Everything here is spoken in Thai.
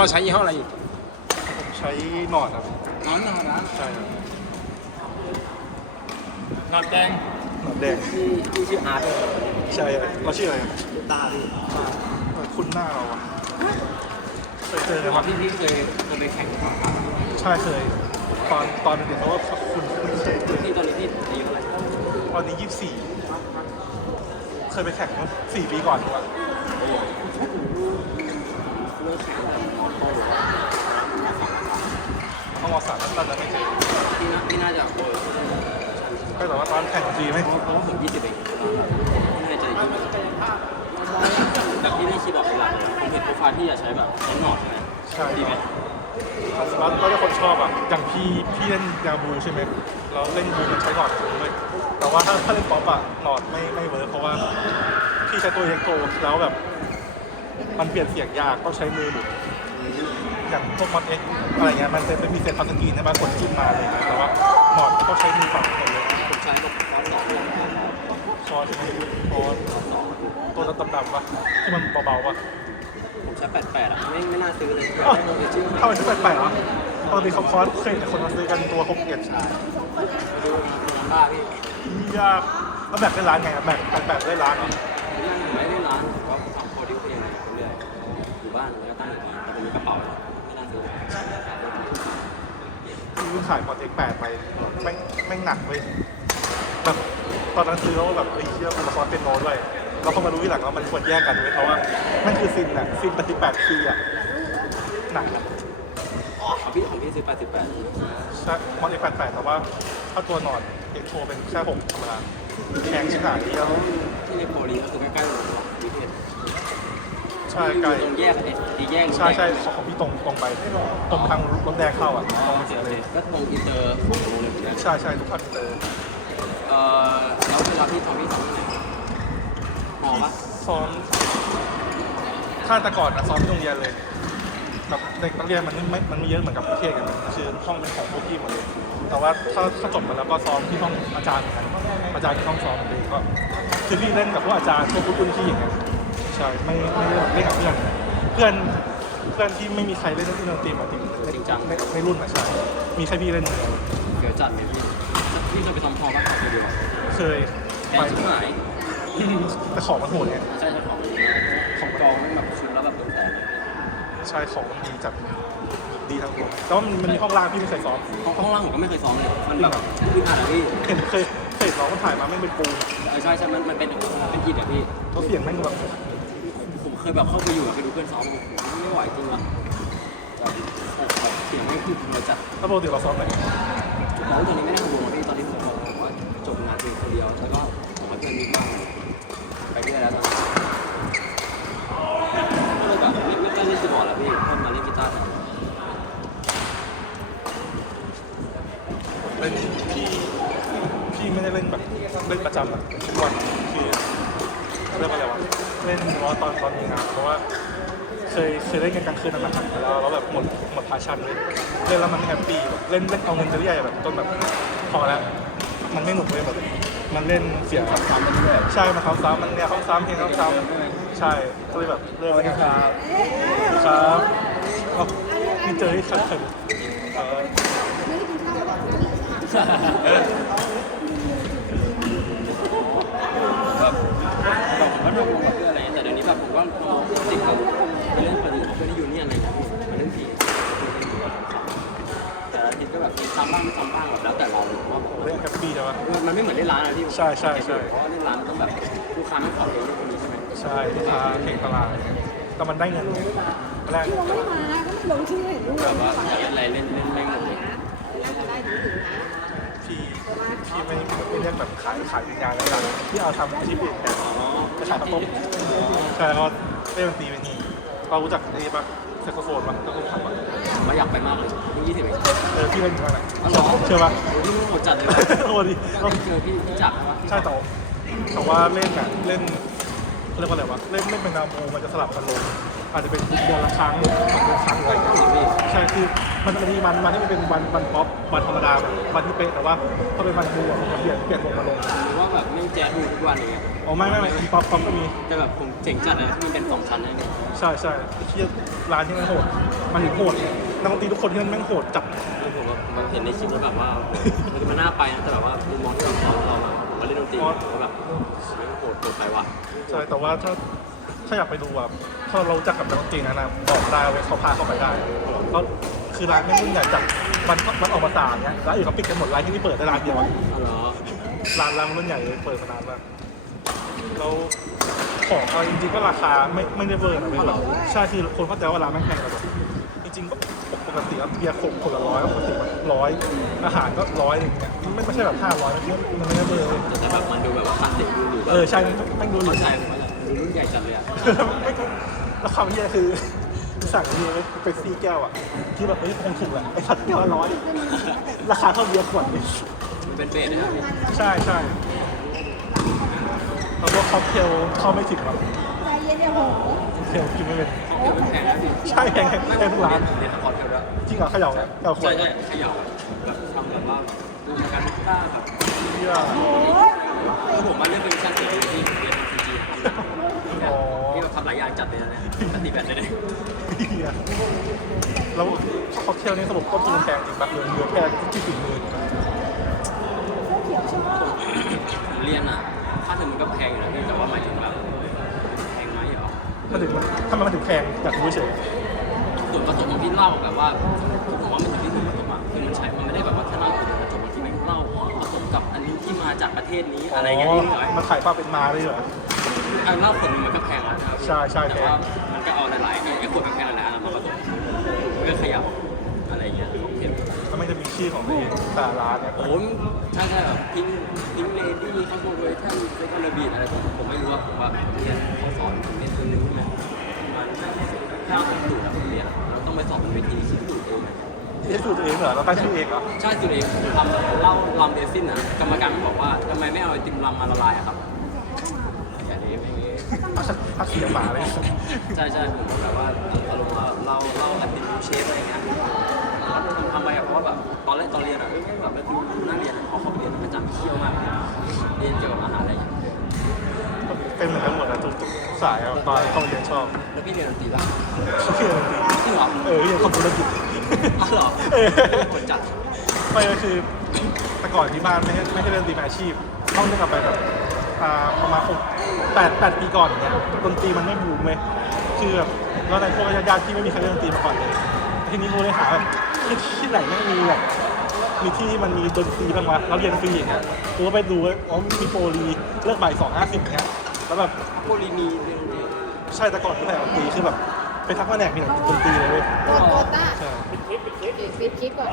เราใช้ยี่ห้ออะไรอีกผมใช้หนอดครับนอนนอนนะใช่ครับนอนแดงหนอดแดงที่ที่ชื่ออาร์ตเลยใช่ครับเราชื่ออะไรครับตาพี่เออคุ้นหน้าเราอะเคยเจอเดี๋กัยนวปะพี่พี่เคยเคยไปแข่งกับเขาใช่เคยตอนตอนเด็กๆเพราะว่าคุณคุณเคยที่ตอนนี้พี่อายุเท่าไหร่ตอนนี้ยี่สิบสี่เคยไปแข่งเมื่อสี่ปีก่อนถูกปะเลิกแข่งแล้วโตหรือว่าต้องรอสามตอนนั้นไม่เจอพี่น่าพี่น่าจะเออก็แต่ว่าตอนแข่งฟรีไหมเพราะว่าผมยี่สิบเองไม่แน่ใจจริงจากที่ได้คีย์บอร์ดเป็นหลักเลยผมเห็นโปรไฟล์ที่จะใช้แบบใช้หนอดใช่ไหมใช่ดีไหมแล้วแล้วแต่คนชอบอะ อย่างพี่พี่เล่นยาบูใช่ไหมเราเล่นบูมันใช้หนอดสูงเลยแต่ว่าถ้าถ้าเล่นป๊อปอะหนอดไม่ไม่เวิร์คเพราะว่าพี่ใช้ตัวเอ็กโกแล้วแบบ มันเปลี่ยนเสียงยากต้องใช้มือหมุนอย่างพวกมอนเอ็กอะไรเงี้ยมันจะเป็นมีเซตทัชสกรีนใช่ไหมกดขึ้นมาเลยนะแต่ว่าหนอดต้องใช้มือฝั่งคนเลยผมใช้แบบคอร์สสองคอใช่ไหมคอตัวดำๆปะที่มันเบาๆปะผมใช้แปดแปดอะไม่ไม่น่าซื้อเลยอ้าวได้โมเดลชื่อถ้ามันจะแปลกๆเหรอปกติเขาคอร์สเคยเห็นคนมาซื้อกันตัวหกเอ็ดใช่ดูบ้าพี่ยากแล้วแบกได้ร้านไงอะแบกแบกแบกได้ร้านเหรอผมไม่ได้ร้าน ขายมอนเอ็กแปดไปแม่งแม่งหนักเว้ยแบบตอนนั้นซื้อแล้วแบบเฮ้ยเชื่อมันละครเป็นโนด้วยเราก็มารู้ทีหลังว่ามันควรแยกกันเว้ยเพราะว่ามันคือซินอะซินปฏิแปดคีย์อะหนักอะของพี่ของพี่ซื้อแปดสิบแปดใช่มอนเอ็กแปดแปดแต่ว่าถ้าตัวนอนเอ็กโทเป็นแค่หกธรรมดาแข็งชิบหายเดียว ที่ในโปรดีก็คือใกล้ๆโรงพยาบาลวิเทศ ใช่ไกลตรงแยกกันเองดีแยกใช่ใช่ของของพี่ตรงตรงไปตรงทางรถแดงเข้าอะตรงโอเคโอเคก็ตรงอินเตอร์ของโรงเรียนเหมือนกันใช่ใช่ทุกคันเลยเอ่อแล้วเวลาพี่ทำพี่ทำที่ไหนหอปะซ้อมถ้าแต่ก่อนนะซ้อมที่โรงเรียนเลยแบบเด็กนักเรียนมันไม่มันไม่เยอะเหมือนกับประเทศกันคือห้องเป็นของพวกพี่หมดเลยแต่ว่าถ้าถ้าจบมาแล้วก็ซ้อมที่ห้องอาจารย์เหมือนกันอาจารย์ที่ห้องซ้อมเองก็คือพี่เล่นกับพวกอาจารย์พวกรุ่นพี่อย่างเงี้ยใช่ไม่ไม่ได้แบบเล่นกับเพื่อนเพื่อนเพื่อนที่ไม่มีใครเล่นเล่นดนตรีมาจริงในในในรุ่นอะใช่มีแค่พี่เล่นคนเดียวเดี๋ยวจัดเลยพี่พี่จะไปทำหอปะทำคนเดียวเคยแพงชิบหายแต่ของมันโหดไงใช่ใช่ของของกองมันแบบชุดแล้วแบบเป็นแสนเลยใช่ของมันดีจัดดีทั้งตัวแต่ว่ามันมันมีห้องล่างพี่ไม่เคยซ้อมห้องห้องล่างผมก็ไม่เคยซ้อมเลยมันแบบอึดอัดอะพี่เห็นเคยเคยเห็นน้องมันถ่ายมาไม่งเป็นปูนเออใช่ใช่มันมันเป็นเป็นอิฐอะพี่เขาเสียงแม่งแบบผม เคยแบบเข้าไปอยู่อะไปดูเพื่อนซ้อมผมไม่ไหวจริงวะแบบแบบเสียงไม่คือเราจัดถ้าปกติเราซ้อมไหนน้องตอนนี้ไม่ได้ทำวงอะพี่ตอนนี้ผมบอกว่าจบงานเพียงคนเดียวแล้วก็ผมกับเพื่อนมิกบ้างไปเรื่อยแล้วตอนนี้ก็เลยแบบไม่ไม่กล้าเล่นคีย์บอร์ดแล้วพี่เพิ่มมาเล่นกีตาร์แทนเล่นพี่พี่ไม่ได้เล่นแบบเล่นประจำอะทุกวันคือเรียกว่าอะไรวะ เล่นเฉพาะตอนตอนมีงานเพราะว่าเคยเคยเล่นกันกลางคืนนานๆแล้วแล้วแบบหมดหมดพาชันเลยเล่นแล้วมันแฮปปี้แบบเล่นเล่นเอาเงินไปเรื่อยแบบจนแบบพอแล้วมันไม่หนุกเลยแบบมันเล่นเสียซ้ำไปเรื่อยใช่มันเขาซ้ำมันเนี่ยเขาซ้ำเพลงเขาซ้ำใช่ก็เลยแบบเลิกแล้วครับครับอ๋อมีเจอที่ขัดขันเออ แบบแบบผมก็ทำวงกับเพื่ออะไร แต่เดี๋ยวนี้แบบผมก็ติดกับไปเล่นปฏิบัติเพื่อนที่ยูเนียอะไรเงี้ยพี่มาเล่นผีแต่ละอาทิตย์ก็แบบมีซ้ำบ้างไม่ซ้ำบ้างแบบแล้วแต่เราว่า เล่นแฮปปี้ใช่ปะ มันไม่เหมือนเล่นร้านอะพี่ใช่ใช่ใช่ เพราะว่าเล่นร้านต้องแบบลูกค้าไม่ขอเพลงคนนี้ใช่ไหมใช่ลูกค้าเพลงตลาดเงี้ยแต่มันได้เงินไงแรกที่ลงไม่มาก็ไม่ลงชื่อเห็นรูปแบบว่าอยากเล่นอะไรเล่นเล่นไม่หมดเลยแล้วจะได้ถึงถึงนะพี่พี่ไม่ไม่เรียกแบบขายขายเป็นงานแล้วกันพี่เอาทำอาชีพอื่นแทน ขายข้าวต้มใช่เขาเล่นดนตรีเป็นทีเรารู้จักไอ้ปะแซกโซโฟนปะก็คงทำปะผมว่าอยากไปมากเลยเพิ่งยี่สิบเองเออพี่เล่นอยู่นั่นแหละอ๋อเชื่อปะโอ้ที่นู่นโหดจัดเลยโอ้ดีก็เจอพี่พี่จักรวะใช่แต่แต่ว่าเล่นอะเล่น เรียกว่าอะไรวะเล่นเล่นเป็นดาวโมมันจะสลับกันลงอาจจะเป็นเดือนละครั้งสองเดือนละครั้งอะไรอย่างเงี้ยใช่คือมันจะมีวันวันที่มันเป็นวันวันป๊อปวันธรรมดาแบบวันที่เป๊ะแต่ว่าพอเป็นวันบูอะมันจะเปลี่ยนเปลี่ยนลงมาลงหรือว่าแบบไม่แจ๊สดูทุกวันอย่างเงี้ยอ๋อไม่ไม่ไม่ป๊อปป๊อปก็มีแต่แบบผมเจ๋งจัดเลยที่มันเป็นสองชั้นเลยเนี่ยใช่ใช่ที่ร้านที่มันโหดมันถึงโหดนักดนตรีทุกคนที่นั่นแม่งโหดจัดคือผมแบบเห็นในคลิปแล้วแบบว่ามันมันน่าไปนะแต่แบบว่ามุมมองที่เราเรามาผมมา เล่นดนตรีผมก็แบบไม่โหดโหดไปว่ะใช่แต่ว่าถ้าถ้าอยากไปดูแบบถ้าเรารู้จักกับนักดนตรีนั้นนะบอกได้เว้ยเขาพาเข้าไปได้ก็คือร้านไม่รุ่นใหญ่จัดมันมันออกมาต่างเนี้ยร้านอื่นเขาปิดกันหมดร้านที่นี่เปิดได้ร้านเดียวอะอ๋อเหรอร้านร้านรุ่นใหญ่เลยเปิดมานานมากแล้วของเอาจริงๆก็ราคาไม่ไม่ได้เวอร์นะไม่แบบใช่คือคนเข้าใจว่าร้านแม่งแพงแต่แบบจริงๆก็ ปกติแล้วเบียร์ขวดคนละร้อยปกติมันร้อยอาหารก็ร้อยอย่างเงี้ยมันไม่ไม่ใช่แบบห้าร้อยมันมันไม่ได้เบอร์เลยแต่แบบมันดูแบบว่าคลาสสิกดูหรูแบบเออใช่แม่งดูหรูเข้าใจผมว่าดูรุ่นใหญ่จัดเลยอะแล้วความเหี้ยคือสั่งนี่ไปไปซีแก้วอะที่แบบเอ้ยคงถูกแหละไอ้สัตว์แก้วละร้อยราคาเท่าเบียร์ขวดเลยมันเป็นเบสนะครับใช่ใช่แล้วก็ค็อกเทลเข้าไม่ถึงแบบใจเย็นเนี่ยวโห ค็อกเทลกินไม่เป็น ใช่แพงแพงแพงทุกร้านเรียนคอร์ดเดียวด้วจริงเหรอเขย่าเขย่าขวใช่ดใช่เขย่าแบบทำแบบว่าดูการกีตาร์ครับเหี้โอ้ยคือผมมาเล่นเป็นชั้นสี่ที่เรียนเป็นซีจีที่แบบทำหลายอย่างจัดเลยนะเนี่ยปฏิบัติเลยเนี่ยเหี้ยแล้วค็อกเทลนี่สรุปต้นทุนแพงจริงปะเรือเรือแพงที่ถึงมือเขียวชอเรียนอะค่าเทอมมันก็แพงอยู่นะพี่แต่ว่าหมายถึงแบบแพงไหมเหรอ มันถึง ทำไมมันถึงแพงอยากรู้เฉยส่วนผสมของที่เหล้าแบบว่าผมว่ามันอยู่ที่ส่วนผสมอะคือมันใช้มันไม่ได้แบบว่าแค่เหล้าส่วนผสมบางทีแม่งเหล้าผสมกับอันนี้ที่มาจากประเทศนี้อะไรเงี้ยนิดหน่อยมันถ่ายภาพเป็นมาได้เหรออันเหล้าขวดนึงมันก็แพงแล้วนะครับใช่ใช่แพแต่งว่ามันก็เอาหลายๆไอ้ขวดแพงๆหลายๆอันมาผสมมันก็ขยับอะไรเงี้ยของเค็มแล้วมันจะมีชื่อของตัวเองแต่ร้านเนี่ย โอ้ยใช่ใช่แบบพิงพิงเลดี้ข้าวโพดเวอร์ชันเซคันด์บีดอะไรผมผมไม่รู้ว่าผมว่าเรียนเขาสอนผมเรียนตัวนึงใช่ไหมมัน ถ้าผมสูตรอะผมเรียนอะเราต้องไปสอบบนเวทีคิดสูตรเองอะเอ๊ะสูตรตัวเองเหรอเราตั้งชื่อเองเหรอใช่สูตรเองผมทำเหล้าลำเดซินอะกรรมการบอกว่าทำไมไม่เอาไอติมลำมาละลายอะครับแค่นี้ไม่งี้ถ้าเสียหมาเลยใช่ใช่ผมแบบว่าอารมณ์ว่าเราเราไอติมเชฟอะไรเงี้ยผมทำไปอะเพราะว่าแบบตอนแรกตอนเรียนอะเอ้ยแบบมันดูน่าเรียนอะพอเข้าไปเรียนมันก็จำเคี่ยวมากเลยเรียนเกี่ยวกับอาหารอะไรอย่างเงี้ยเป็นเหมือน สายอะตอนเข้าเรียนชอบแล้วพี่เรียนดนตรีป่ะเชื่อเลยจริงเหรอเออเรียนคอมธุรกิจอ๋อเหรอเออโหดจัดไม่ก็คือแต่ก่อนที่บ้านไม่ให้ไม่ให้เล่นดนตรีเป็นอาชีพต้องนึกกลับไปแบบอ่าประมาณหกแปดแปดปีก่อนอย่างเงี้ยดนตรีมันไม่บูมเลยคือแบบแล้วในพวกญาติๆที่ไม่มีใครเล่นดนตรีมาก่อนเลยทีนี้กูเลยหาแบบที่ที่ไหนไม่มีแบบมีที่ที่มันมีดนตรีบ้างวะแล้วเรียนฟรีอย่างเงี้ยกูก็ไปดูว่าอ๋อมีโปรลีเลิกบ่ายสองห้าสิบอย่างเงี้ย แล้วแบบโปลีมีเรียนดนตรีใช่แต่ก่อนที่แผนดนตรีคือแบบไปทักแผนกมีหนังดนตรีเลยเว้ยโกโกต้าใช่ ปิดคลิปก่อน